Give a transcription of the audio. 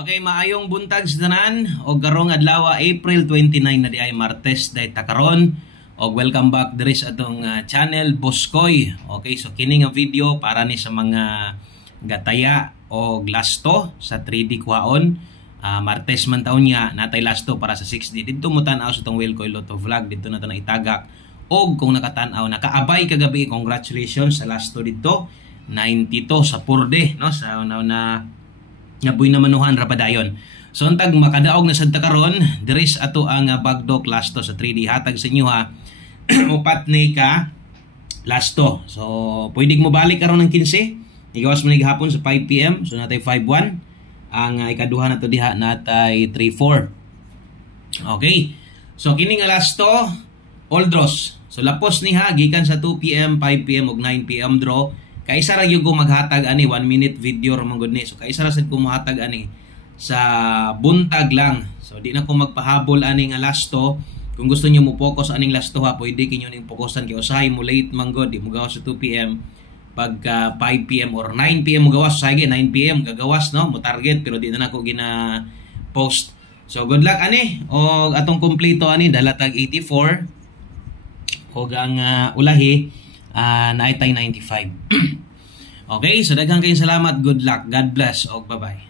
Okay, maayong buntag sa tanan o karong adlaw April 29 na di ay Martes day takaron og welcome back diri sa atong channel Boskoy. Okay, so kini nga video para ni sa mga gataya o lasto sa 3D kuhaon. Martes man taon niya natay lasto para sa 6D. Dito mo tan-aw sa tong Wilcoy Lotto vlog, dito na to na itagak. Og kung nakatan-aw nakaabay kagabi, congratulations sa lasto dito. 92 sa purde, no? Sa una nga buy na manuhan ra padayon. So untag makadaog na sad ta karon, diris ato ang bagdok lasto sa 3D hatag sa inyo ha. Upat ni ka lasto. So pwede mo balik karon ng 15. Igawas mo ni gihapon sa 5 PM. So natay 5-1. Ang ikaduha na to diha natay 3-4. Okay. So kini nga lasto all draws. So lapos ni ha gikan sa 2 PM, 5 PM ug 9 PM draw. Kaisa ra gyud ko maghatag ani 1 minute video ra man gud ni. So kaisa ra sad ko mohatag ani sa buntag lang. So di na ko magpahabol ani nga lasto. Kung gusto niyo mo focus aning lasto ha, pwede kinyo ning fokusan kay usahay mo late man gud, di mo gawas sa 2 PM. Pagka 5 PM or 9 PM mo gawas, sige 9 PM gagawas no, mo target pero di na nako gina post. So good luck ani og atong kompleto ani dalatag 84 og ang ulahi naitay 95. Okay, so daghang kayong salamat, good luck, God bless, og bye-bye.